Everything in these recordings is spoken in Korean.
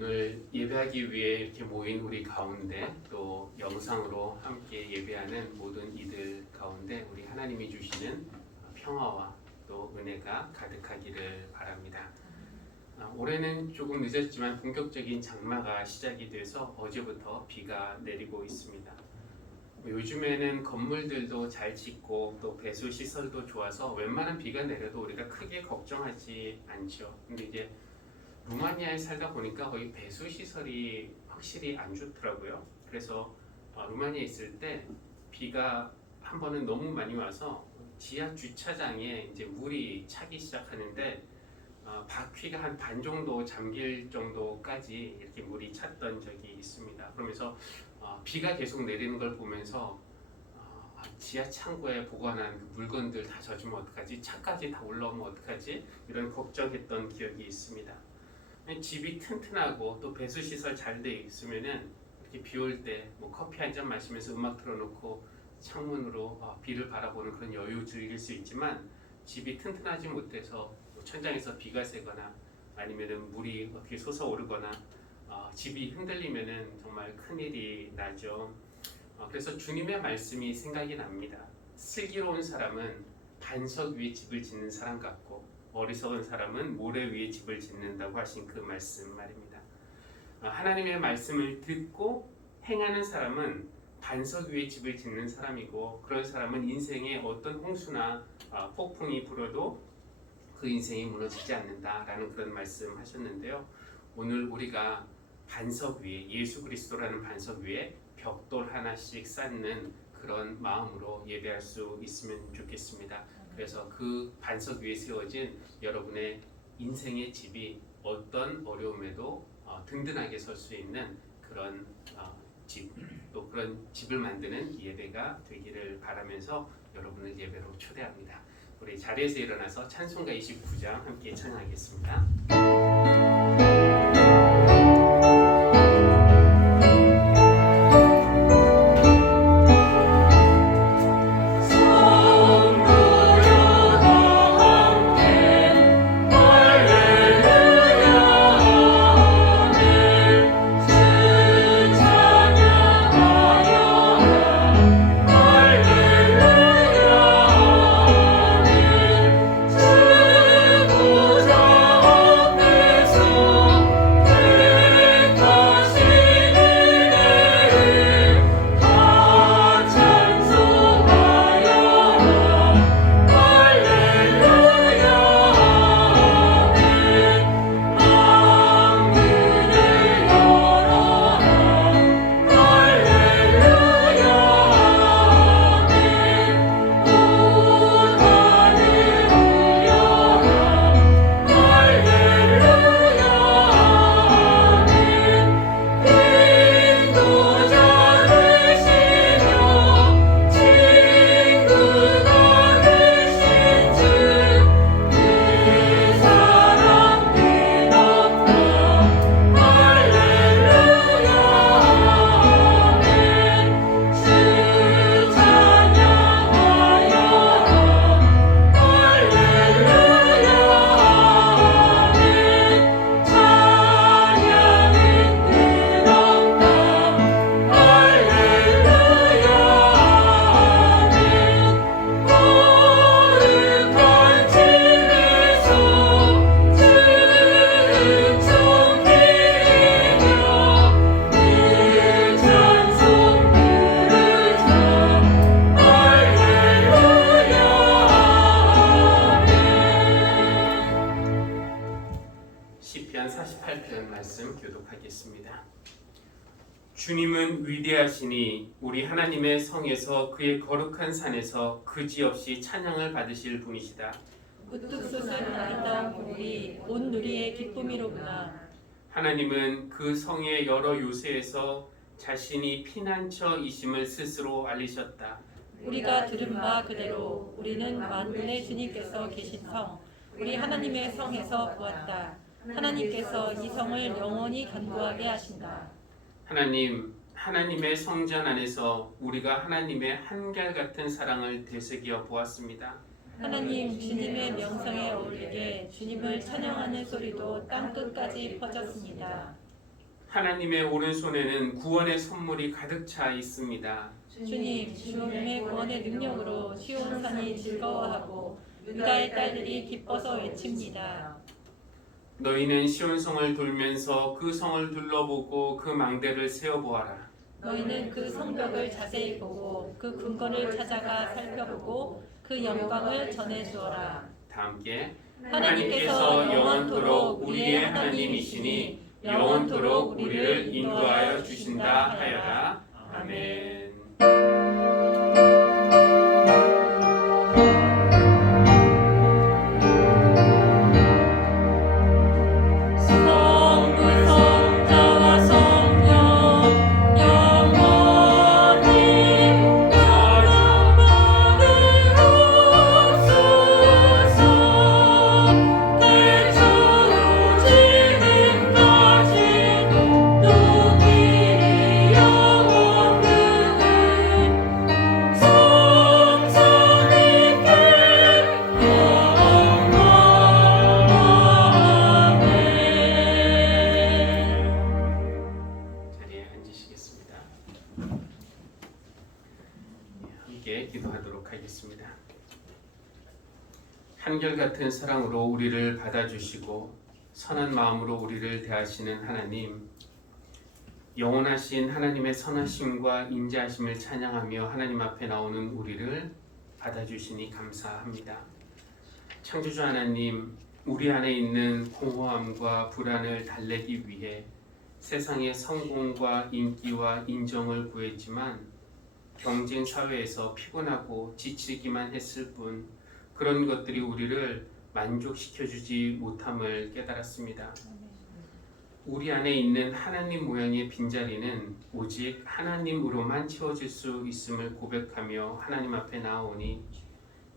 오늘 예배하기 위해 이렇게 모인 우리 가운데 또 영상으로 함께 예배하는 모든 이들 가운데 우리 하나님이 주시는 평화와 또 은혜가 가득하기를 바랍니다. 올해는 조금 늦었지만 본격적인 장마가 시작이 돼서 어제부터 비가 내리고 있습니다. 요즘에는 건물들도 잘 짓고 또 배수 시설도 좋아서 웬만한 비가 내려도 우리가 크게 걱정하지 않죠. 근데 이제 루마니아에 살다 보니까 거기 배수 시설이 확실히 안 좋더라고요. 그래서 루마니아에 있을 때 비가 한 번은 너무 많이 와서 지하 주차장에 이제 물이 차기 시작하는데 바퀴가 한 반 정도 잠길 정도까지 이렇게 물이 찼던 적이 있습니다. 그러면서 비가 계속 내리는 걸 보면서 지하 창고에 보관한 그 물건들 다 젖으면 어떡하지? 차까지 다 올라오면 어떡하지? 이런 걱정했던 기억이 있습니다. 집이 튼튼하고 또 배수 시설 잘 돼 있으면은 이렇게 비 올 때 뭐 커피 한 잔 마시면서 음악 틀어놓고 창문으로 비를 바라보는 그런 여유 즐길 수 있지만 집이 튼튼하지 못해서 천장에서 비가 새거나 아니면은 물이 어떻게 솟아오르거나 집이 흔들리면은 정말 큰일이 나죠. 그래서 주님의 말씀이 생각이 납니다. 슬기로운 사람은 반석 위에 집을 짓는 사람 같고 어리석은 사람은 모래 위에 집을 짓는다고 하신 그 말씀 말입니다. 하나님의 말씀을 듣고 행하는 사람은 반석 위에 집을 짓는 사람이고 그런 사람은 인생에 어떤 홍수나 폭풍이 불어도 그 인생이 무너지지 않는다라는 그런 말씀 하셨는데요. 오늘 우리가 반석 위에 예수 그리스도라는 반석 위에 벽돌 하나씩 쌓는 그런 마음으로 예배할 수 있으면 좋겠습니다. 그래서 그 반석 위에 세워진 여러분의 인생의 집이 어떤 어려움에도 든든하게 설 수 있는 그런 집, 또 그런 집을 만드는 예배가 되기를 바라면서 여러분을 예배로 초대합니다. 우리 자리에서 일어나서 찬송가 29장 함께 찬양하겠습니다. 시편 48편 말씀 교독하겠습니다. 주님은 위대하시니 우리 하나님의 성에서 그의 거룩한 산에서 그지없이 찬양을 받으실 분이시다. 우뚝 솟은 아름다운 보물이 온 누리의 기쁨이로구나. 하나님은 그 성의 여러 요새에서 자신이 피난처이심을 스스로 알리셨다. 우리가 들은 바 그대로 우리는 만군의 주님께서 계신 성, 우리 하나님의 성에서 보았다. 하나님께서 이 성을 영원히 견고하게 하신다. 하나님의 성전 안에서 우리가 하나님의 한결같은 사랑을 되새겨 보았습니다. 하나님 주님의 명성에 어울리게 주님을 찬양하는 소리도 땅끝까지 퍼졌습니다. 하나님의 오른손에는 구원의 선물이 가득 차 있습니다. 주님, 주님의 구원의 능력으로 시온산이 즐거워하고 유다의 딸들이 기뻐서 외칩니다. 너희는 시온성을 돌면서 그 성을 둘러보고 그 망대를 세어보아라. 너희는 그 성벽을 자세히 보고 그 근거를 찾아가 살펴보고 그 영광을 전해주어라. 다 함께 하나님께서 영원토록 우리의 하나님이시니 영원토록 우리를 인도하여 주신다 하여라. 아멘. 자리에 앉으시겠습니다. 함께 기도하도록 하겠습니다. 한결같은 사랑으로 우리를 받아주시고 선한 마음으로 우리를 대하시는 하나님, 영원하신 하나님의 선하심과 인자하심을 찬양하며 하나님 앞에 나오는 우리를 받아주시니 감사합니다. 창조주 하나님, 우리 안에 있는 공허함과 불안을 달래기 위해 세상의 성공과 인기와 인정을 구했지만 경쟁 사회에서 피곤하고 지치기만 했을 뿐 그런 것들이 우리를 만족시켜주지 못함을 깨달았습니다. 우리 안에 있는 하나님 모양의 빈자리는 오직 하나님으로만 채워질 수 있음을 고백하며 하나님 앞에 나오니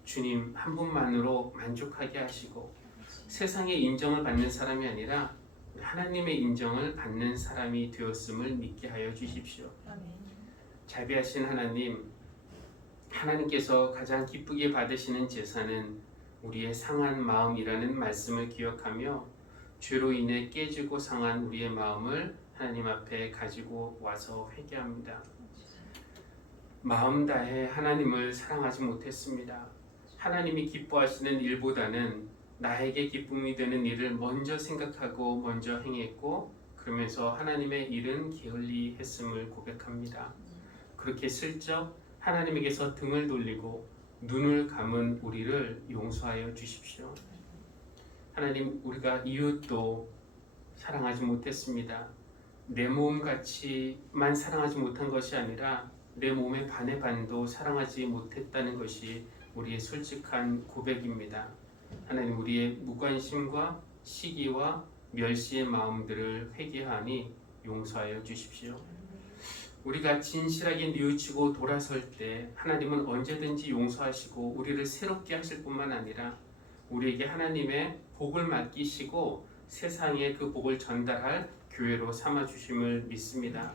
주님 한 분만으로 만족하게 하시고 세상의 인정을 받는 사람이 아니라 하나님의 인정을 받는 사람이 되었음을 믿게 하여 주십시오. 자비하신 하나님, 하나님께서 가장 기쁘게 받으시는 제사는 우리의 상한 마음이라는 말씀을 기억하며 죄로 인해 깨지고 상한 우리의 마음을 하나님 앞에 가지고 와서 회개합니다. 마음 다해 하나님을 사랑하지 못했습니다. 하나님이 기뻐하시는 일보다는 나에게 기쁨이 되는 일을 먼저 생각하고 먼저 행했고 그러면서 하나님의 일은 게을리 했음을 고백합니다. 그렇게 슬쩍 하나님에게서 등을 돌리고 눈을 감은 우리를 용서하여 주십시오. 하나님, 우리가 이웃도 사랑하지 못했습니다. 내 몸같이만 사랑하지 못한 것이 아니라 내 몸의 반의 반도 사랑하지 못했다는 것이 우리의 솔직한 고백입니다. 하나님, 우리의 무관심과 시기와 멸시의 마음들을 회개하니 용서하여 주십시오. 우리가 진실하게 뉘우치고 돌아설 때 하나님은 언제든지 용서하시고 우리를 새롭게 하실 뿐만 아니라 우리에게 하나님의 복을 맡기시고 세상에 그 복을 전달할 교회로 삼아주심을 믿습니다.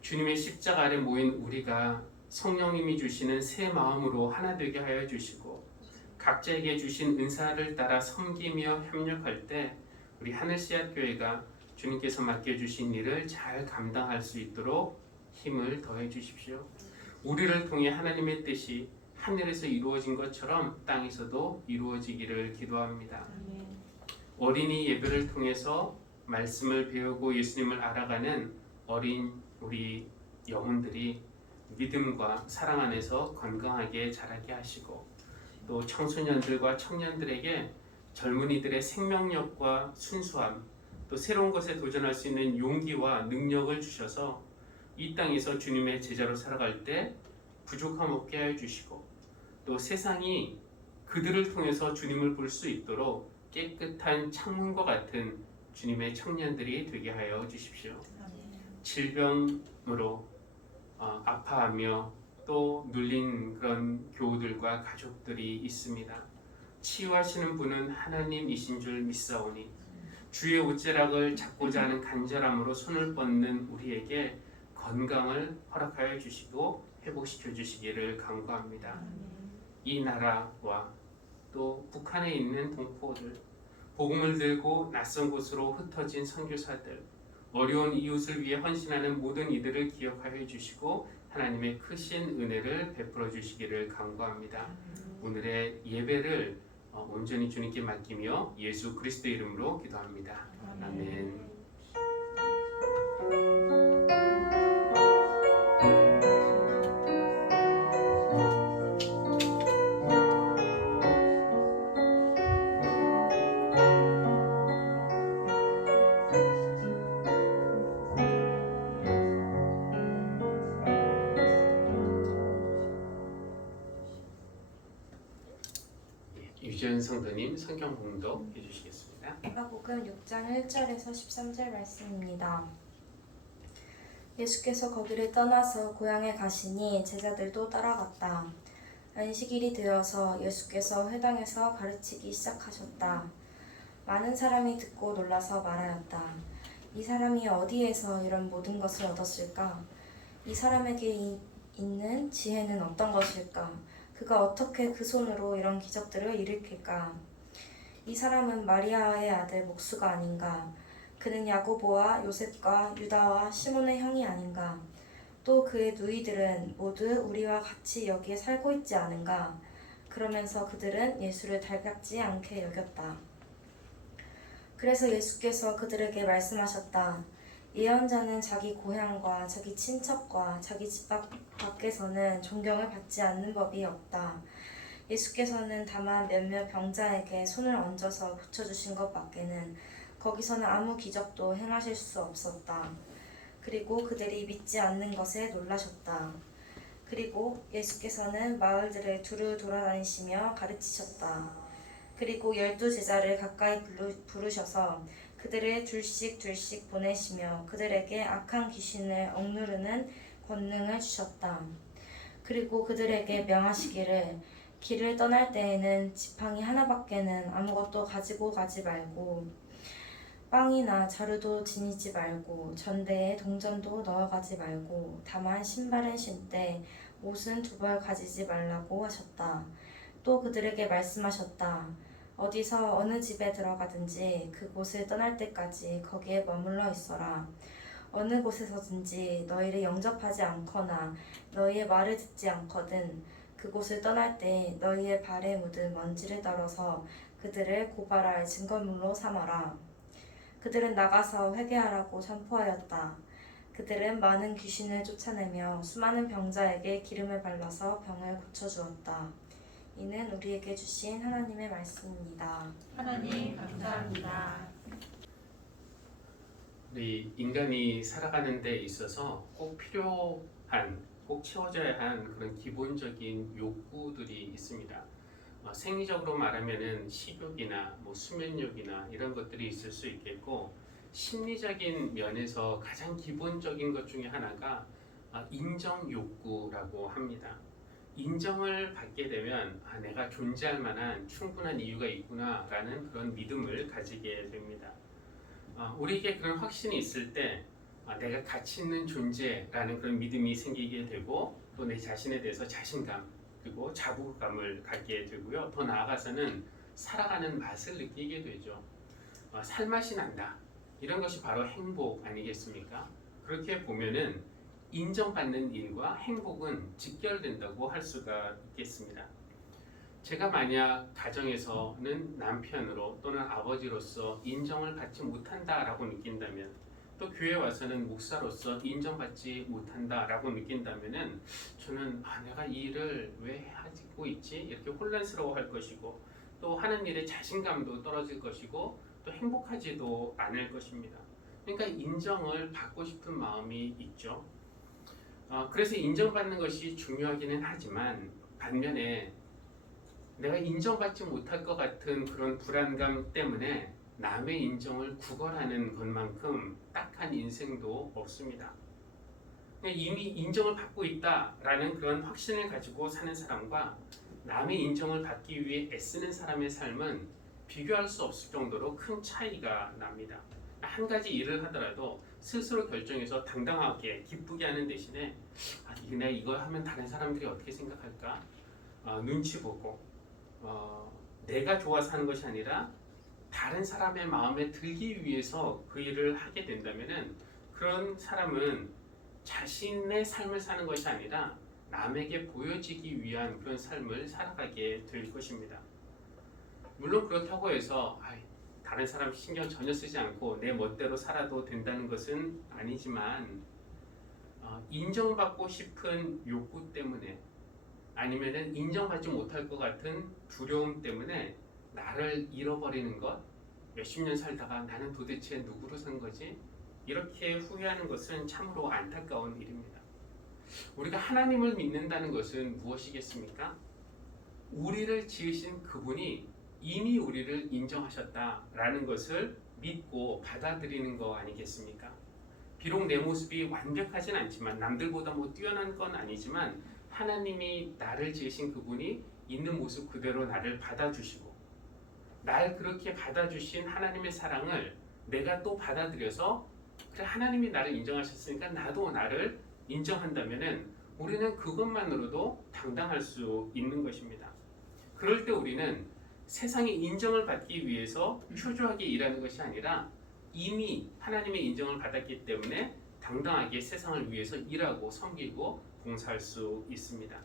주님의 십자가 아래 모인 우리가 성령님이 주시는 새 마음으로 하나 되게 하여 주시고 각자에게 주신 은사를 따라 섬기며 협력할 때 우리 하늘씨앗교회가 주님께서 맡겨주신 일을 잘 감당할 수 있도록 힘을 더해 주십시오. 우리를 통해 하나님의 뜻이 하늘에서 이루어진 것처럼 땅에서도 이루어지기를 기도합니다. 어린이 예배를 통해서 말씀을 배우고 예수님을 알아가는 어린 우리 영혼들이 믿음과 사랑 안에서 건강하게 자라게 하시고 또 청소년들과 청년들에게 젊은이들의 생명력과 순수함 또 새로운 것에 도전할 수 있는 용기와 능력을 주셔서 이 땅에서 주님의 제자로 살아갈 때 부족함 없게 하여 주시고 또 세상이 그들을 통해서 주님을 볼 수 있도록 깨끗한 창문과 같은 주님의 청년들이 되게 하여 주십시오. 질병으로 아파하며 또 눌린 그런 교우들과 가족들이 있습니다. 치유하시는 분은 하나님이신 줄 믿사오니 주의 옷자락을 잡고자 하는 간절함으로 손을 뻗는 우리에게 건강을 허락하여 주시고 회복시켜 주시기를 간구합니다. 이 나라와 또 북한에 있는 동포들, 복음을 들고 낯선 곳으로 흩어진 선교사들, 어려운 이웃을 위해 헌신하는 모든 이들을 기억하여 주시고 하나님의 크신 은혜를 베풀어 주시기를 간구합니다. 오늘의 예배를 온전히 주님께 맡기며 예수 그리스도 이름으로 기도합니다. 아멘. 유지연 성도님 성경 봉독 해주시겠습니다. 마가복음 6장 1절에서 13절 말씀입니다. 예수께서 거기를 떠나서 고향에 가시니 제자들도 따라갔다. 안식일이 되어서 예수께서 회당에서 가르치기 시작하셨다. 많은 사람이 듣고 놀라서 말하였다. 이 사람이 어디에서 이런 모든 것을 얻었을까? 이 사람에게 있는 지혜는 어떤 것일까? 그가 어떻게 그 손으로 이런 기적들을 일으킬까? 이 사람은 마리아의 아들 목수가 아닌가? 그는 야고보와 요셉과 유다와 시몬의 형이 아닌가? 또 그의 누이들은 모두 우리와 같이 여기에 살고 있지 않은가? 그러면서 그들은 예수를 달갑지 않게 여겼다. 그래서 예수께서 그들에게 말씀하셨다. 예언자는 자기 고향과 자기 친척과 자기 집 밖에서는 존경을 받지 않는 법이 없다. 예수께서는 다만 몇몇 병자에게 손을 얹어서 고쳐주신 것 밖에는 거기서는 아무 기적도 행하실 수 없었다. 그리고 그들이 믿지 않는 것에 놀라셨다. 그리고 예수께서는 마을들을 두루 돌아다니시며 가르치셨다. 그리고 12제자를 가까이 부르셔서 그들을 둘씩 보내시며 그들에게 악한 귀신을 억누르는 권능을 주셨다. 그리고 그들에게 명하시기를 길을 떠날 때에는 지팡이 하나밖에는 아무것도 가지고 가지 말고 빵이나 자루도 지니지 말고 전대에 동전도 넣어가지 말고 다만 신발은 신되 옷은 2벌 가지지 말라고 하셨다. 또 그들에게 말씀하셨다. 어디서 어느 집에 들어가든지 그곳을 떠날 때까지 거기에 머물러 있어라. 어느 곳에서든지 너희를 영접하지 않거나 너희의 말을 듣지 않거든 그곳을 떠날 때 너희의 발에 묻은 먼지를 떨어서 그들을 고발할 증거물로 삼아라. 그들은 나가서 회개하라고 선포하였다. 그들은 많은 귀신을 쫓아내며 수많은 병자에게 기름을 발라서 병을 고쳐주었다. 이는 우리에게 주신 하나님의 말씀입니다. 하나님 감사합니다. 우리 인간이 살아가는 데 있어서 꼭 필요한, 꼭 채워져야 한 그런 기본적인 욕구들이 있습니다. 생리적으로 말하면은 식욕이나 수면욕이나 이런 것들이 있을 수 있겠고, 심리적인 면에서 가장 기본적인 것 중에 하나가 인정 욕구라고 합니다. 인정을 받게 되면 내가 존재할 만한 충분한 이유가 있구나라는 그런 믿음을 가지게 됩니다. 우리에게 그런 확신이 있을 때 내가 가치 있는 존재라는 그런 믿음이 생기게 되고 또 내 자신에 대해서 자신감 그리고 자부감을 갖게 되고요. 더 나아가서는 살아가는 맛을 느끼게 되죠. 살맛이 난다. 이런 것이 바로 행복 아니겠습니까? 그렇게 보면은 인정받는 일과 행복은 직결된다고 할 수가 있겠습니다. 제가 만약 가정에서는 남편으로 또는 아버지로서 인정을 받지 못한다라고 느낀다면, 또 교회 와서는 목사로서 인정받지 못한다라고 느낀다면은 저는 내가 이 일을 왜 하고 있지? 이렇게 혼란스러워할 것이고, 또 하는 일에 자신감도 떨어질 것이고, 또 행복하지도 않을 것입니다. 그러니까 인정을 받고 싶은 마음이 있죠. 그래서 인정받는 것이 중요하기는 하지만 반면에 내가 인정받지 못할 것 같은 그런 불안감 때문에 남의 인정을 구걸하는 것만큼 딱한 인생도 없습니다. 이미 인정을 받고 있다라는 그런 확신을 가지고 사는 사람과 남의 인정을 받기 위해 애쓰는 사람의 삶은 비교할 수 없을 정도로 큰 차이가 납니다. 한 가지 일을 하더라도 스스로 결정해서 당당하게 기쁘게 하는 대신에 내가 이걸 하면 다른 사람들이 어떻게 생각할까? 눈치 보고 내가 좋아서 하는 것이 아니라 다른 사람의 마음에 들기 위해서 그 일을 하게 된다면은 그런 사람은 자신의 삶을 사는 것이 아니라 남에게 보여지기 위한 그런 삶을 살아가게 될 것입니다. 물론 그렇다고 해서 다른 사람 신경 전혀 쓰지 않고 내 멋대로 살아도 된다는 것은 아니지만 인정받고 싶은 욕구 때문에 아니면은 인정받지 못할 것 같은 두려움 때문에 나를 잃어버리는 것, 몇십 년 살다가 나는 도대체 누구로 산 거지? 이렇게 후회하는 것은 참으로 안타까운 일입니다. 우리가 하나님을 믿는다는 것은 무엇이겠습니까? 우리를 지으신 그분이 이미 우리를 인정하셨다라는 것을 믿고 받아들이는 거 아니겠습니까? 비록 내 모습이 완벽하진 않지만 남들보다 뛰어난 건 아니지만 하나님이 나를 지으신 그분이 있는 모습 그대로 나를 받아주시고 날 그렇게 받아주신 하나님의 사랑을 내가 또 받아들여서 그래 하나님이 나를 인정하셨으니까 나도 나를 인정한다면은 우리는 그것만으로도 당당할 수 있는 것입니다. 그럴 때 우리는 세상의 인정을 받기 위해서 초조하게 일하는 것이 아니라 이미 하나님의 인정을 받았기 때문에 당당하게 세상을 위해서 일하고 섬기고 봉사할 수 있습니다.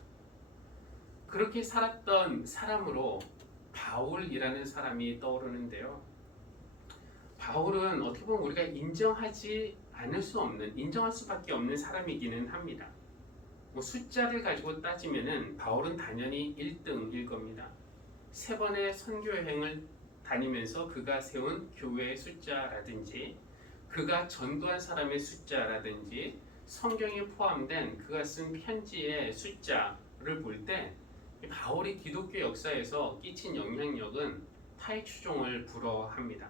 그렇게 살았던 사람으로 바울이라는 사람이 떠오르는데요. 바울은 어떻게 보면 우리가 인정하지 않을 수 없는, 인정할 수밖에 없는 사람이기는 합니다. 숫자를 가지고 따지면은 바울은 당연히 1등일 겁니다. 3번의 선교 여행을 다니면서 그가 세운 교회의 숫자라든지 그가 전도한 사람의 숫자라든지 성경에 포함된 그가 쓴 편지의 숫자를 볼 때 바울이 기독교 역사에서 끼친 영향력은 타의 추종을 불허합니다.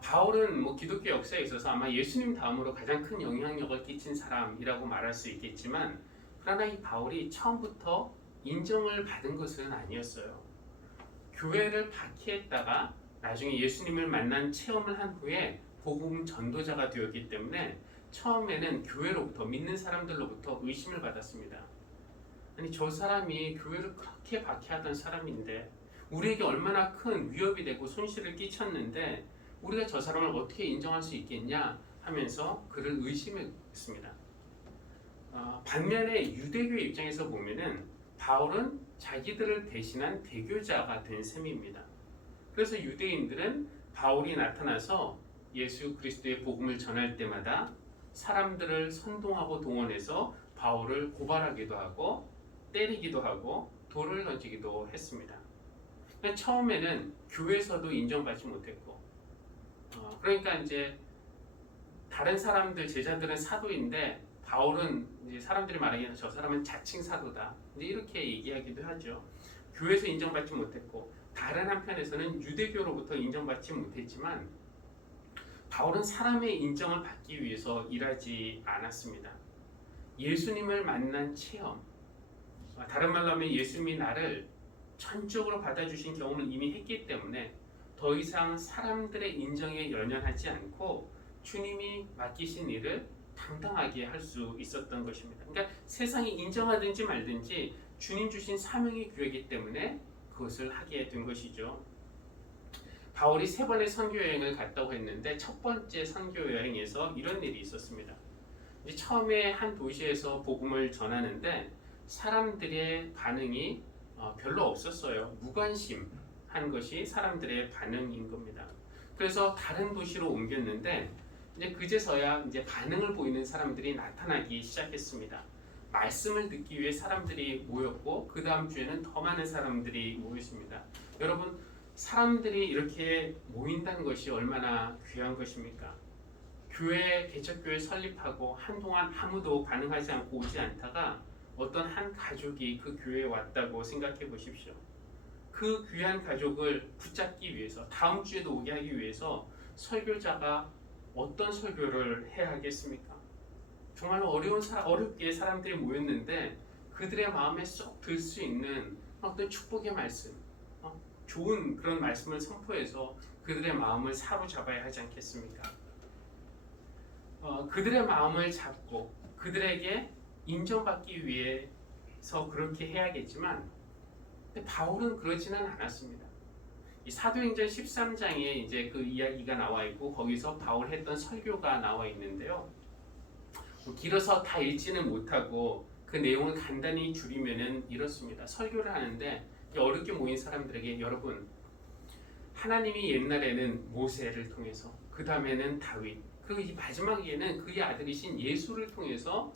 바울은 기독교 역사에 있어서 아마 예수님 다음으로 가장 큰 영향력을 끼친 사람이라고 말할 수 있겠지만 그러나 이 바울이 처음부터 인정을 받은 것은 아니었어요. 교회를 박해했다가 나중에 예수님을 만난 체험을 한 후에 복음 전도자가 되었기 때문에 처음에는 교회로부터 믿는 사람들로부터 의심을 받았습니다. 아니 저 사람이 교회를 그렇게 박해하던 사람인데 우리에게 얼마나 큰 위협이 되고 손실을 끼쳤는데 우리가 저 사람을 어떻게 인정할 수 있겠냐 하면서 그를 의심했습니다. 반면에 유대교 입장에서 보면은 바울은 자기들을 대신한 대교자가 된 셈입니다. 그래서 유대인들은 바울이 나타나서 예수 그리스도의 복음을 전할 때마다 사람들을 선동하고 동원해서 바울을 고발하기도 하고 때리기도 하고 돌을 던지기도 했습니다. 처음에는 교회에서도 인정받지 못했고 그러니까 이제 다른 사람들 제자들은 사도인데 바울은 이제 사람들이 말하기에는 저 사람은 자칭 사도다 이제 이렇게 얘기하기도 하죠. 교회에서 인정받지 못했고 다른 한편에서는 유대교로부터 인정받지 못했지만 바울은 사람의 인정을 받기 위해서 일하지 않았습니다. 예수님을 만난 체험, 다른 말로 하면 예수님이 나를 전적으로 받아주신 경험을 이미 했기 때문에 더 이상 사람들의 인정에 연연하지 않고 주님이 맡기신 일을 당당하게 할 수 있었던 것입니다. 그러니까 세상이 인정하든지 말든지 주님 주신 사명의 교회이기 때문에 그것을 하게 된 것이죠. 바울이 3번의 선교 여행을 갔다고 했는데 첫 번째 선교 여행에서 이런 일이 있었습니다. 이제 처음에 한 도시에서 복음을 전하는데 사람들의 반응이 별로 없었어요. 무관심한 것이 사람들의 반응인 겁니다. 그래서 다른 도시로 옮겼는데 이제 그제서야 이제 반응을 보이는 사람들이 나타나기 시작했습니다. 말씀을 듣기 위해 사람들이 모였고 그 다음 주에는 더 많은 사람들이 모였습니다. 여러분 사람들이 이렇게 모인다는 것이 얼마나 귀한 것입니까? 교회 개척교회 설립하고 한동안 아무도 반응하지 않고 오지 않다가 어떤 한 가족이 그 교회에 왔다고 생각해 보십시오. 그 귀한 가족을 붙잡기 위해서 다음 주에도 오게 하기 위해서 설교자가 어떤 설교를 해야 하겠습니까? 정말로 어렵게 사람들이 모였는데 그들의 마음에 쏙 들 수 있는 어떤 축복의 말씀, 좋은 그런 말씀을 선포해서 그들의 마음을 사로잡아야 하지 않겠습니까? 그들의 마음을 잡고 그들에게 인정받기 위해서 그렇게 해야겠지만 근데 바울은 그러지는 않았습니다. 이 사도행전 13장에 이제 그 이야기가 나와 있고 거기서 바울 했던 설교가 나와 있는데요. 길어서 다 읽지는 못하고 그 내용을 간단히 줄이면은 이렇습니다. 설교를 하는데 어렵게 모인 사람들에게 여러분 하나님이 옛날에는 모세를 통해서 그 다음에는 다윗 그리고 이 마지막에는 그의 아들이신 예수를 통해서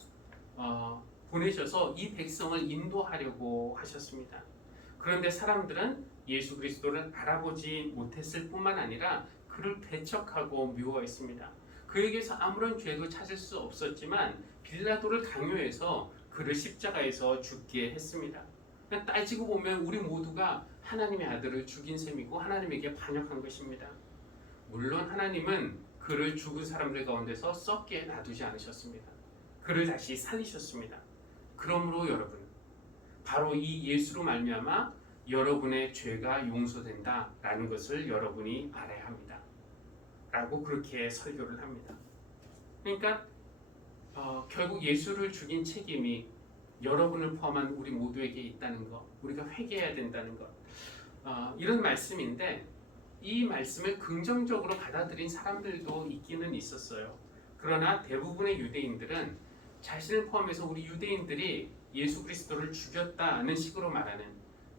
보내셔서 이 백성을 인도하려고 하셨습니다. 그런데 사람들은 예수 그리스도를 알아보지 못했을 뿐만 아니라 그를 배척하고 미워했습니다. 그에게서 아무런 죄도 찾을 수 없었지만 빌라도를 강요해서 그를 십자가에서 죽게 했습니다. 따지고 보면 우리 모두가 하나님의 아들을 죽인 셈이고 하나님에게 반역한 것입니다. 물론 하나님은 그를 죽은 사람들 가운데서 썩게 놔두지 않으셨습니다. 그를 다시 살리셨습니다. 그러므로 여러분 바로 이 예수로 말미암아 여러분의 죄가 용서된다라는 것을 여러분이 알아야 합니다. 라고 그렇게 설교를 합니다. 그러니까 결국 예수를 죽인 책임이 여러분을 포함한 우리 모두에게 있다는 것, 우리가 회개해야 된다는 것, 이런 말씀인데 이 말씀을 긍정적으로 받아들인 사람들도 있기는 있었어요. 그러나 대부분의 유대인들은 자신을 포함해서 우리 유대인들이 예수 그리스도를 죽였다는 식으로 말하는,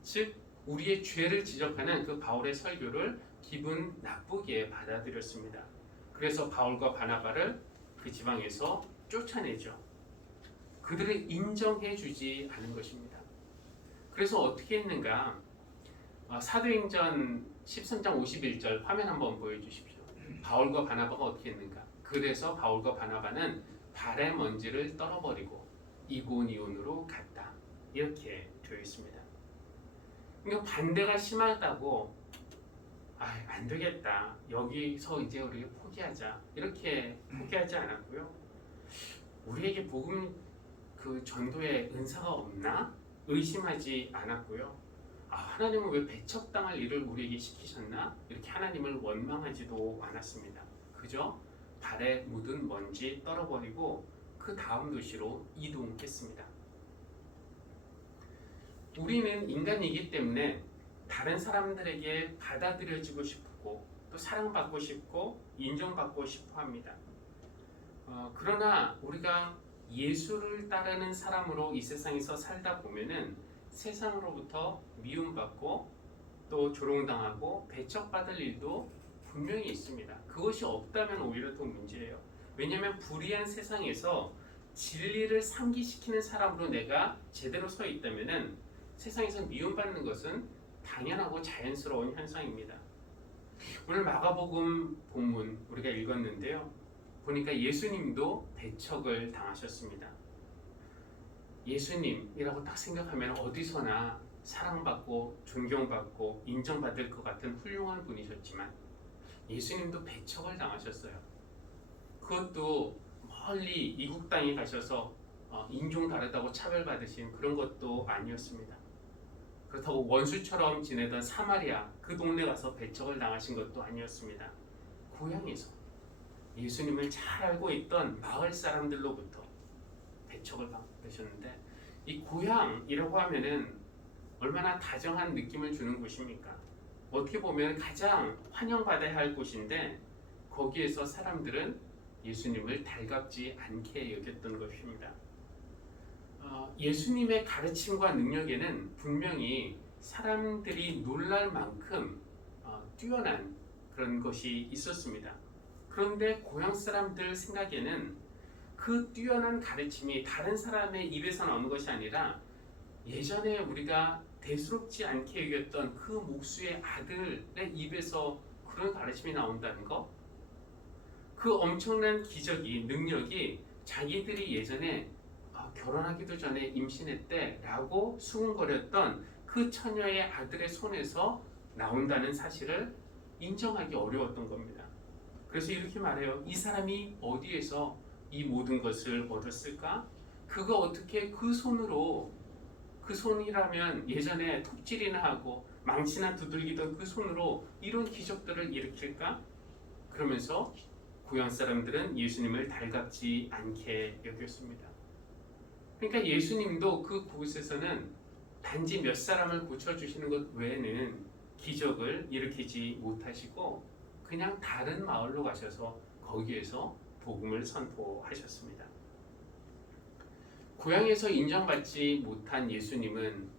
즉 우리의 죄를 지적하는 그 바울의 설교를 기분 나쁘게 받아들였습니다. 그래서 바울과 바나바를 그 지방에서 쫓아내죠. 그들을 인정해주지 않은 것입니다. 그래서 어떻게 했는가? 사도행전 13장 51절 화면 한번 보여주십시오. 바울과 바나바가 어떻게 했는가? 그래서 바울과 바나바는 발의 먼지를 떨어버리고 이고니온으로 갔다. 이렇게 되어 있습니다. 그러니까 반대가 심하다고 안 되겠다. 여기서 이제 우리가 포기하자. 이렇게 포기하지 않았고요. 우리에게 복음 그 전도의 은사가 없나? 의심하지 않았고요. 하나님은 왜 배척당할 일을 우리에게 시키셨나? 이렇게 하나님을 원망하지도 않았습니다. 그저 발에 묻은 먼지 떨어버리고 그 다음 도시로 이동했습니다. 우리는 인간이기 때문에 다른 사람들에게 받아들여지고 싶고 또 사랑받고 싶고 인정받고 싶어 합니다. 그러나 우리가 예수를 따르는 사람으로 이 세상에서 살다 보면은 세상으로부터 미움받고 또 조롱당하고 배척받을 일도 분명히 있습니다. 그것이 없다면 오히려 더 문제예요. 왜냐하면 불의한 세상에서 진리를 상기시키는 사람으로 내가 제대로 서 있다면은 세상에서 미움받는 것은 당연하고 자연스러운 현상입니다. 오늘 마가복음 본문 우리가 읽었는데요. 보니까 예수님도 배척을 당하셨습니다. 예수님이라고 딱 생각하면 어디서나 사랑받고 존경받고 인정받을 것 같은 훌륭한 분이셨지만 예수님도 배척을 당하셨어요. 그것도 멀리 이국 땅에 가셔서 인종 다르다고 차별받으신 그런 것도 아니었습니다. 그렇다고 원수처럼 지내던 사마리아 그 동네 가서 배척을 당하신 것도 아니었습니다. 고향에서 예수님을 잘 알고 있던 마을 사람들로부터 배척을 받으셨는데 이 고향이라고 하면은 얼마나 다정한 느낌을 주는 곳입니까? 어떻게 보면 가장 환영받아야 할 곳인데 거기에서 사람들은 예수님을 달갑지 않게 여겼던 것입니다. 예수님의 가르침과 능력에는 분명히 사람들이 놀랄 만큼 뛰어난 그런 것이 있었습니다. 그런데 고향 사람들 생각에는 그 뛰어난 가르침이 다른 사람의 입에서 나오는 것이 아니라 예전에 우리가 대수롭지 않게 여겼던 그 목수의 아들의 입에서 그런 가르침이 나온다는 것, 그 엄청난 기적이 능력이 자기들이 예전에 결혼하기도 전에 임신했대 라고 수군거렸던 그 처녀의 아들의 손에서 나온다는 사실을 인정하기 어려웠던 겁니다. 그래서 이렇게 말해요. 이 사람이 어디에서 이 모든 것을 얻었을까? 그가 어떻게 그 손으로, 그 손이라면 예전에 톱질이나 하고 망치나 두들기던 그 손으로 이런 기적들을 일으킬까? 그러면서 고향 사람들은 예수님을 달갑지 않게 여겼습니다. 그러니까 예수님도 그 곳에서는 단지 몇 사람을 고쳐주시는 것 외에는 기적을 일으키지 못하시고 그냥 다른 마을로 가셔서 거기에서 복음을 선포하셨습니다. 고향에서 인정받지 못한 예수님은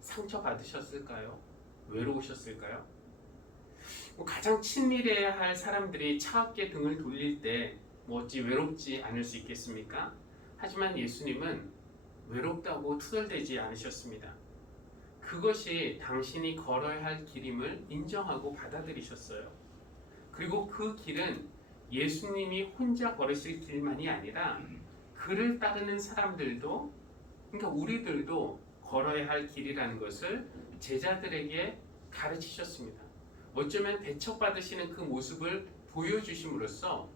상처받으셨을까요? 외로우셨을까요? 가장 친밀해야 할 사람들이 차갑게 등을 돌릴 때 어찌 외롭지 않을 수 있겠습니까? 하지만 예수님은 외롭다고 투덜대지 않으셨습니다. 그것이 당신이 걸어야 할 길임을 인정하고 받아들이셨어요. 그리고 그 길은 예수님이 혼자 걸으실 길만이 아니라 그를 따르는 사람들도, 그러니까 우리들도 걸어야 할 길이라는 것을 제자들에게 가르치셨습니다. 어쩌면 배척받으시는 그 모습을 보여주심으로써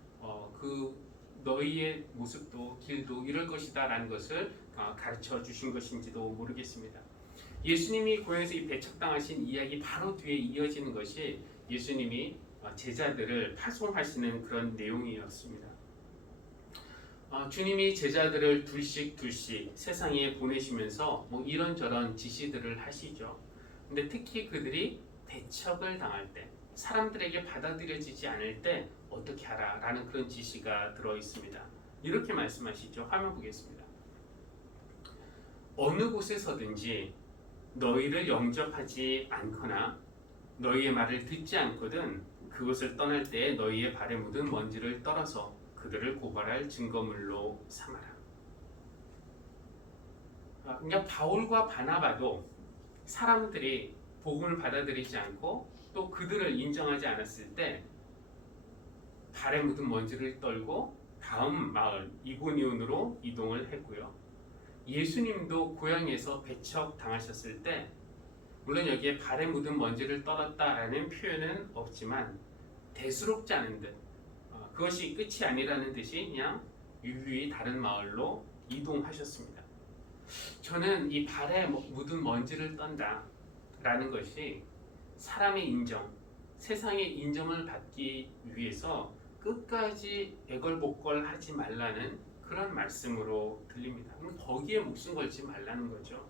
그 너희의 모습도 길도 이럴 것이다 라는 것을 가르쳐 주신 것인지도 모르겠습니다. 예수님이 고향에서 이 배척당하신 이야기 바로 뒤에 이어지는 것이 예수님이 제자들을 파송하시는 그런 내용이었습니다. 주님이 제자들을 둘씩 세상에 보내시면서 이런저런 지시들을 하시죠. 근데 특히 그들이 배척을 당할 때, 사람들에게 받아들여지지 않을 때 어떻게 하라 라는 그런 지시가 들어 있습니다. 이렇게 말씀하시죠. 화면 보겠습니다. 어느 곳에서든지 너희를 영접하지 않거나 너희의 말을 듣지 않거든 그곳을 떠날 때에 너희의 발에 묻은 먼지를 떨어서 그들을 고발할 증거물로 삼아라. 그러니까 바울과 바나바도 사람들이 복음을 받아들이지 않고 또 그들을 인정하지 않았을 때 발에 묻은 먼지를 떨고 다음 마을 이고니온으로 이동을 했고요. 예수님도 고향에서 배척당하셨을 때 물론 여기에 발에 묻은 먼지를 떨었다라는 표현은 없지만 대수롭지 않은 듯 그것이 끝이 아니라는 듯이 그냥 유유히 다른 마을로 이동하셨습니다. 저는 이 발에 묻은 먼지를 떤다라는 것이 사람의 인정, 세상의 인정을 받기 위해서 끝까지 애걸복걸하지 말라는 그런 말씀으로 들립니다. 거기에 목숨 걸지 말라는 거죠.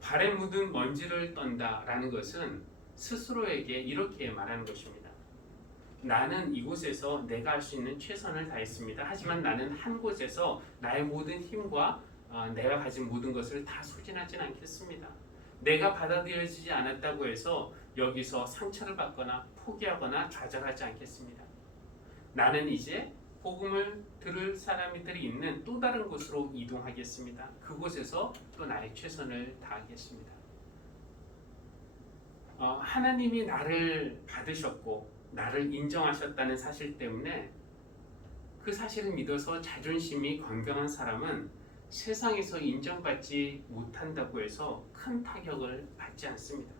발에 묻은 먼지를 떤다라는 것은 스스로에게 이렇게 말하는 것입니다. 나는 이곳에서 내가 할 수 있는 최선을 다했습니다. 하지만 나는 한 곳에서 나의 모든 힘과 내가 가진 모든 것을 다 소진하진 않겠습니다. 내가 받아들여지지 않았다고 해서 여기서 상처를 받거나 포기하거나 좌절하지 않겠습니다. 나는 이제 복음을 들을 사람들이 있는 또 다른 곳으로 이동하겠습니다. 그곳에서 또 나의 최선을 다하겠습니다. 하나님이 나를 받으셨고 나를 인정하셨다는 사실 때문에 그 사실을 믿어서 자존심이 건강한 사람은 세상에서 인정받지 못한다고 해서 큰 타격을 받지 않습니다.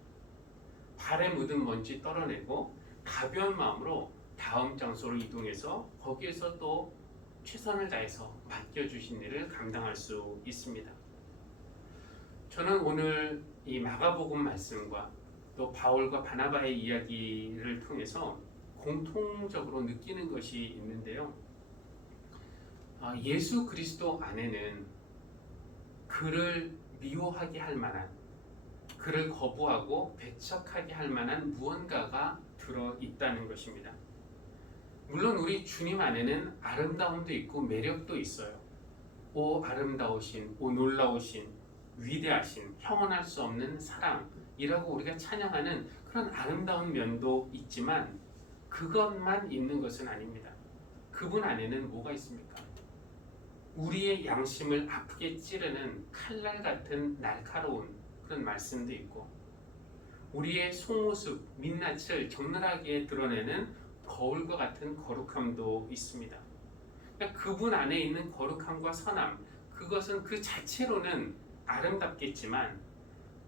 발에 묻은 먼지 떨어내고 가벼운 마음으로 다음 장소로 이동해서 거기에서 또 최선을 다해서 맡겨주신 일을 감당할 수 있습니다. 저는 오늘 이 마가복음 말씀과 또 바울과 바나바의 이야기를 통해서 공통적으로 느끼는 것이 있는데요. 예수 그리스도 안에는 그를 미워하게 할 만한, 그를 거부하고 배척하게 할 만한 무언가가 들어있다는 것입니다. 물론 우리 주님 안에는 아름다움도 있고 매력도 있어요. 오 아름다우신, 오 놀라우신, 위대하신, 형언할 수 없는 사랑이라고 우리가 찬양하는 그런 아름다운 면도 있지만 그것만 있는 것은 아닙니다. 그분 안에는 뭐가 있습니까? 우리의 양심을 아프게 찌르는 칼날 같은 날카로운 그런 말씀도 있고 우리의 속모습, 민낯을 적나라하게 드러내는 거울과 같은 거룩함도 있습니다. 그러니까 그분 안에 있는 거룩함과 선함, 그것은 그 자체로는 아름답겠지만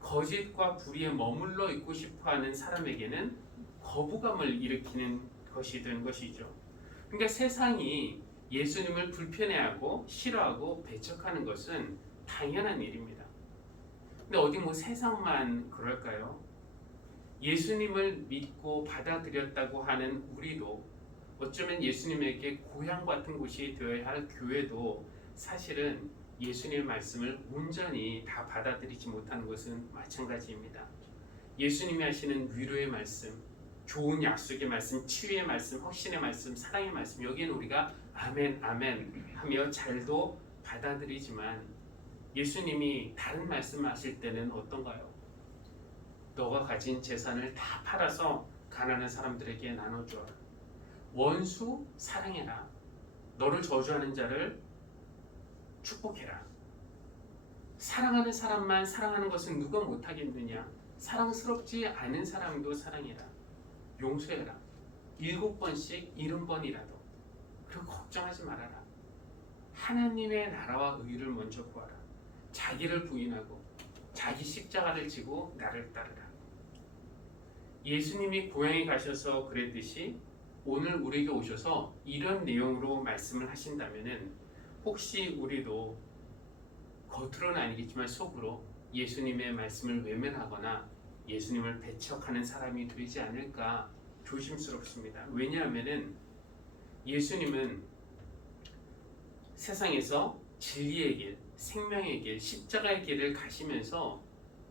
거짓과 불의에 머물러 있고 싶어하는 사람에게는 거부감을 일으키는 것이 된 것이죠. 그러니까 세상이 예수님을 불편해하고 싫어하고 배척하는 것은 당연한 일입니다. 근데 어디 세상만 그럴까요? 예수님을 믿고 받아들였다고 하는 우리도 어쩌면 예수님에게 고향 같은 곳이 되어야 할 교회도 사실은 예수님의 말씀을 온전히 다 받아들이지 못하는 것은 마찬가지입니다. 예수님이 하시는 위로의 말씀, 좋은 약속의 말씀, 치유의 말씀, 확신의 말씀, 사랑의 말씀, 여기에는 우리가 아멘 아멘 하며 잘도 받아들이지만 예수님이 다른 말씀하실 때는 어떤가요? 너가 가진 재산을 다 팔아서 가난한 사람들에게 나눠주어라. 원수 사랑해라. 너를 저주하는 자를 축복해라. 사랑하는 사람만 사랑하는 것은 누가 못하겠느냐? 사랑스럽지 않은 사람도 사랑해라. 용서해라. 7번씩 70번이라도. 그리고 걱정하지 말아라. 하나님의 나라와 의를 먼저 구하라. 자기를 부인하고 자기 십자가를 지고 나를 따르라. 예수님이 고향에 가셔서 그랬듯이 오늘 우리에게 오셔서 이런 내용으로 말씀을 하신다면은 혹시 우리도 겉으로는 아니겠지만 속으로 예수님의 말씀을 외면하거나 예수님을 배척하는 사람이 되지 않을까 조심스럽습니다. 왜냐하면은 예수님은 세상에서 진리의 길, 생명의 길, 십자가의 길을 가시면서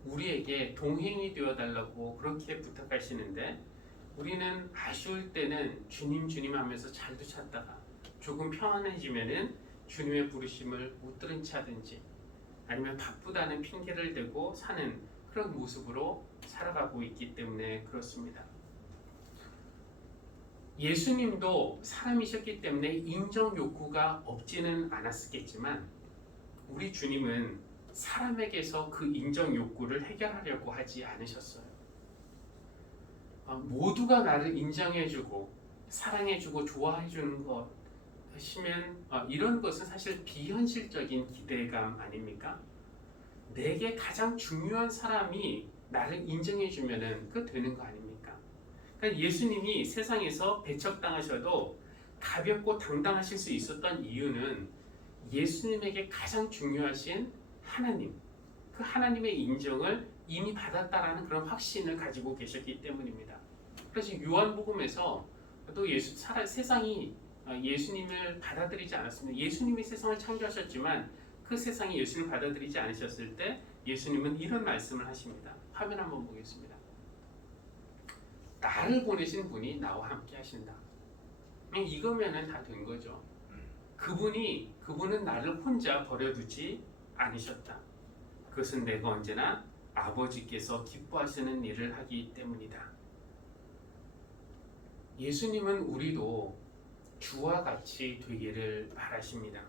우리에게 동행이 되어달라고 그렇게 부탁하시는데 우리는 아쉬울 때는 주님 주님 하면서 잘도 찾다가 조금 평안해지면은 주님의 부르심을 못 들은 채 하든지 아니면 바쁘다는 핑계를 대고 사는 그런 모습으로 살아가고 있기 때문에 그렇습니다. 예수님도 사람이셨기 때문에 인정 욕구가 없지는 않았겠지만 우리 주님은 사람에게서 그 인정 욕구를 해결하려고 하지 않으셨어요. 모두가 나를 인정해주고 사랑해주고 좋아해주는 것이면 이런 것은 사실 비현실적인 기대감 아닙니까? 내게 가장 중요한 사람이 나를 인정해주면은 그 되는 거 아닙니까? 그러니까 예수님이 세상에서 배척당하셔도 가볍고 당당하실 수 있었던 이유는 예수님에게 가장 중요하신 하나님, 그 하나님의 인정을 이미 받았다라는 그런 확신을 가지고 계셨기 때문입니다. 그래서 요한복음에서 또 세상이 예수님을 받아들이지 않았습니다. 예수님이 세상을 창조하셨지만 그 세상이 예수님을 받아들이지 않으셨을 때 예수님은 이런 말씀을 하십니다. 화면 한번 보겠습니다. 나를 보내신 분이 나와 함께 하신다. 이거면은 다 된 거죠. 그분은 나를 혼자 버려두지 않으셨다. 그것은 내가 언제나 아버지께서 기뻐하시는 일을 하기 때문이다. 예수님은 우리도 주와 같이 되기를 바라십니다.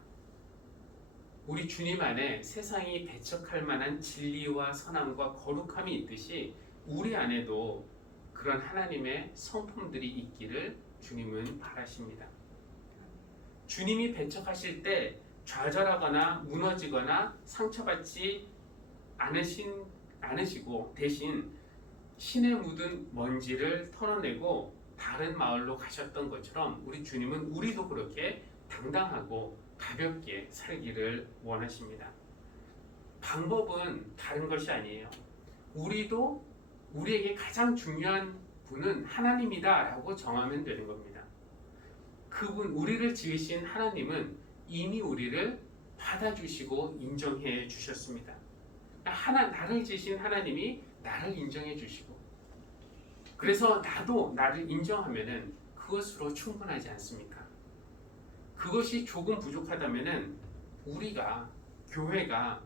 우리 주님 안에 세상이 배척할 만한 진리와 선함과 거룩함이 있듯이 우리 안에도 그런 하나님의 성품들이 있기를 주님은 바라십니다. 주님이 배척하실 때 좌절하거나 무너지거나 상처받지 않으시고 대신 신에 묻은 먼지를 털어내고 다른 마을로 가셨던 것처럼 우리 주님은 우리도 그렇게 당당하고 가볍게 살기를 원하십니다. 방법은 다른 것이 아니에요. 우리도 우리에게 가장 중요한 분은 하나님이다 라고 정하면 되는 겁니다. 우리를 지으신 하나님은 이미 우리를 받아주시고 인정해 주셨습니다. 나를 지으신 하나님이 나를 인정해 주시고 그래서 나도 나를 인정하면은 그것으로 충분하지 않습니까? 그것이 조금 부족하다면은 우리가 교회가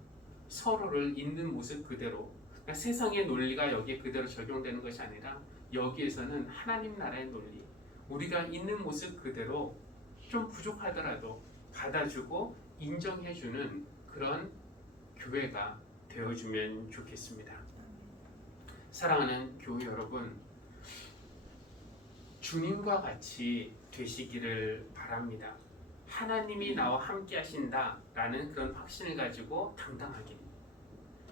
서로를 있는 모습 그대로 그러니까 세상의 논리가 여기에 그대로 적용되는 것이 아니라 여기에서는 하나님 나라의 논리 우리가 있는 모습 그대로 좀 부족하더라도 받아주고 인정해주는 그런 교회가 되어주면 좋겠습니다. 사랑하는 교회 여러분, 주님과 같이 되시기를 바랍니다. 하나님이 나와 함께 하신다라는 그런 확신을 가지고 당당하게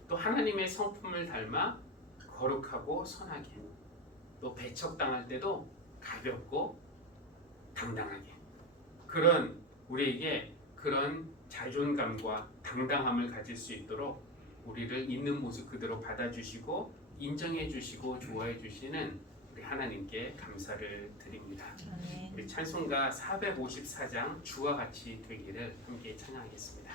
또 하나님의 성품을 닮아 거룩하고 선하게 또 배척당할 때도 가볍고 당당하게 그런 우리에게 그런 자존감과 당당함을 가질 수 있도록 우리를 있는 모습 그대로 받아주시고 인정해주시고 좋아해주시는 우리 하나님께 감사를 드립니다. 우리 찬송가 454장 주와 같이 되기를 함께 찬양하겠습니다.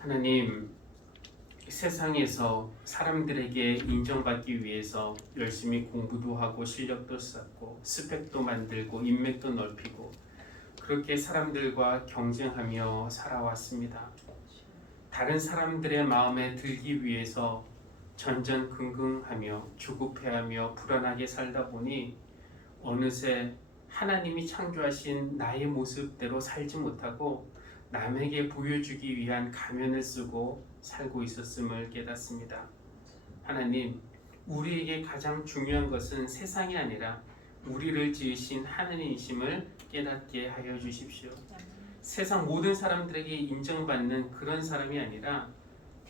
하나님, 세상에서 사람들에게 인정받기 위해서 열심히 공부도 하고 실력도 쌓고 스펙도 만들고 인맥도 넓히고 그렇게 사람들과 경쟁하며 살아왔습니다. 다른 사람들의 마음에 들기 위해서 전전긍긍하며 조급해하며 불안하게 살다 보니 어느새 하나님이 창조하신 나의 모습대로 살지 못하고 남에게 보여주기 위한 가면을 쓰고 살고 있었음을 깨닫습니다. 하나님, 우리에게 가장 중요한 것은 세상이 아니라 우리를 지으신 하나님이심을 깨닫게 하여 주십시오. 세상 모든 사람들에게 인정받는 그런 사람이 아니라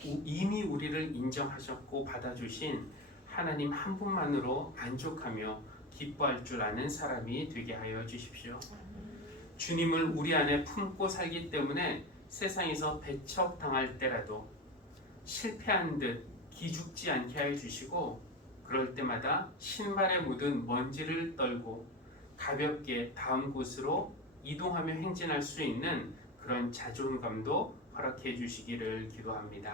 이미 우리를 인정하셨고 받아주신 하나님 한 분만으로 만족하며 기뻐할 줄 아는 사람이 되게 하여 주십시오. 주님을 우리 안에 품고 살기 때문에 세상에서 배척당할 때라도 실패한 듯 기죽지 않게 하여 주시고 그럴 때마다 신발에 묻은 먼지를 떨고 가볍게 다음 곳으로 이동하며 행진할 수 있는 그런 자존감도 허락해 주시기를 기도합니다.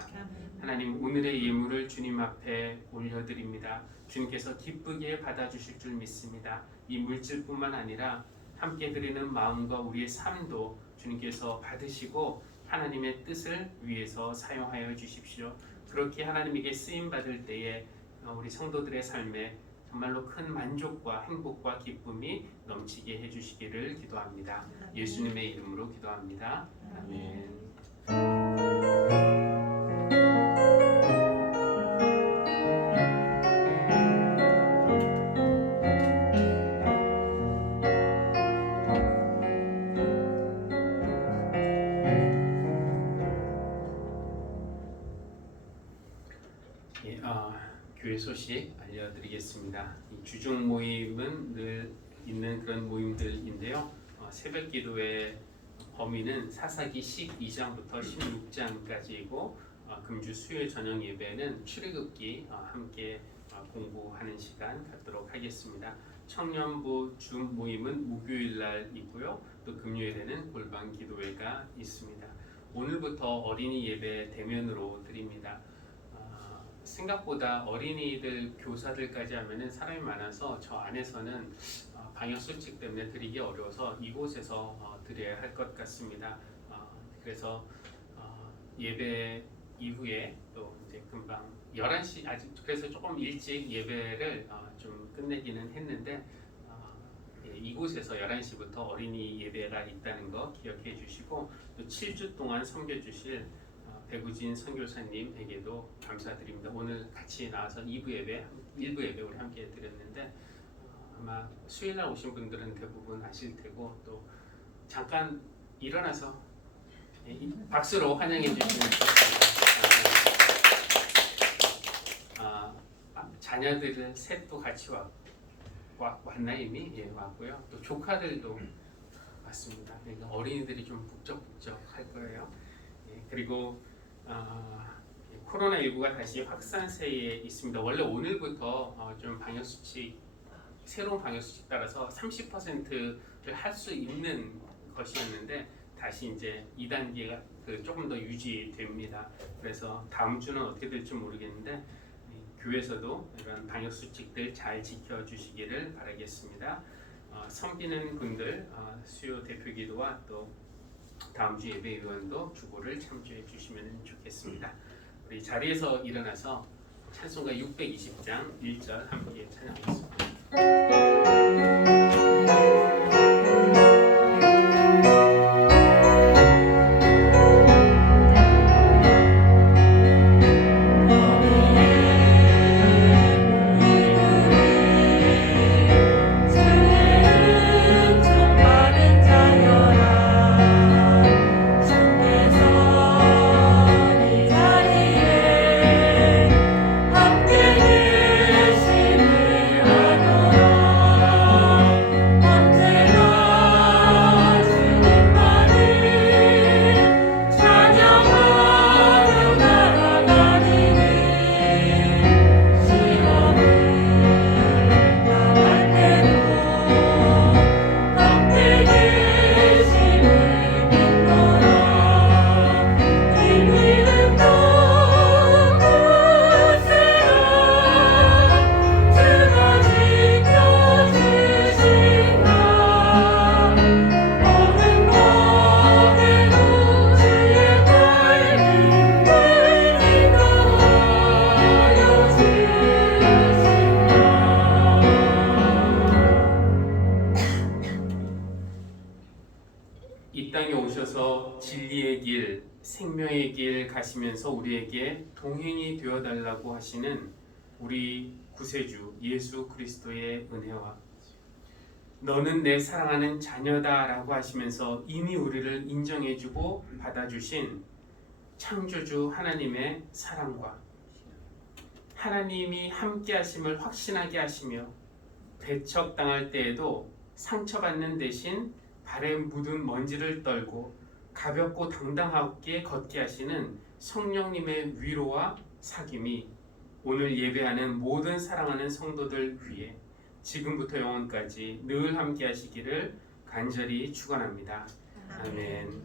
하나님, 오늘의 예물을 주님 앞에 올려드립니다. 주님께서 기쁘게 받아주실 줄 믿습니다. 이 물질뿐만 아니라 함께 드리는 마음과 우리의 삶도 주님께서 받으시고 하나님의 뜻을 위해서 사용하여 주십시오. 그렇게 하나님에게 쓰임 받을 때에 우리 성도들의 삶에 정말로 큰 만족과 행복과 기쁨이 넘치게 해주시기를 기도합니다. 예수님의 이름으로 기도합니다. 아멘. 교회 소식 알려드리겠습니다. 이 주중 모임은 늘 있는 그런 모임들인데요. 새벽 기도의 범위는 사사기 12장부터 16장까지이고 금주 수요일 저녁 예배는 출애굽기 함께 공부하는 시간 갖도록 하겠습니다. 청년부 주 모임은 목요일 날 있고요. 또 금요일에는 골방 기도회가 있습니다. 오늘부터 어린이 예배 대면으로 드립니다. 생각보다 어린이들 교사들까지 하면은 사람이 많아서 저 안에서는 방역 수칙 때문에 드리기 어려워서 이곳에서 드려야 할 것 같습니다. 그래서 예배 이후에 또 이제 금방 11시 아직 그래서 조금 일찍 예배를 좀 끝내기는 했는데 이곳에서 11시부터 어린이 예배가 있다는 거 기억해 주시고 또 7주 동안 섬겨 주실 배구진 선교사님에게도 감사드립니다. 오늘 같이 나와서 1부 예배 우리 함께 드렸는데 아마 수요일 날 오신 분들은 대부분 아실 테고 또 잠깐 일어나서 박수로 환영해 주시면 좋겠습니다. 자녀들을 셋도 같이 왔나 이미 왔고요. 또 조카들도 왔습니다. 그러니까 어린이들이 좀 북적북적 할 거예요. 그리고 코로나19가 다시 확산세에 있습니다. 원래 오늘부터 좀 새로운 방역수칙 따라서 30%를 할 수 있는 것이었는데 다시 이제 2단계가 조금 더 유지됩니다. 그래서 다음 주는 어떻게 될지 모르겠는데 교회에서도 이런 방역수칙들 잘 지켜주시기를 바라겠습니다. 섬기는 분들 수요 대표기도와 또 다음 주 예배 의원도 주보를 참조해 주시면 좋겠습니다. 우리 자리에서 일어나서 찬송가 620장 1절 함께 찬양하겠습니다. 함께 계심을 아노라 이 땅에 오셔서 진리의 길, 생명의 길 가시면서 우리에게 동행이 되어달라고 하시는 우리 구세주 예수 그리스도의 은혜와 너는 내 사랑하는 자녀다 라고 하시면서 이미 우리를 인정해주고 받아주신 창조주 하나님의 사랑과 하나님이 함께 하심을 확신하게 하시며 배척당할 때에도 상처받는 대신 발에 묻은 먼지를 떨고 가볍고 당당하게 걷게 하시는 성령님의 위로와 사귐이 오늘 예배하는 모든 사랑하는 성도들 위해 지금부터 영원까지 늘 함께 하시기를 간절히 축원합니다. 아멘.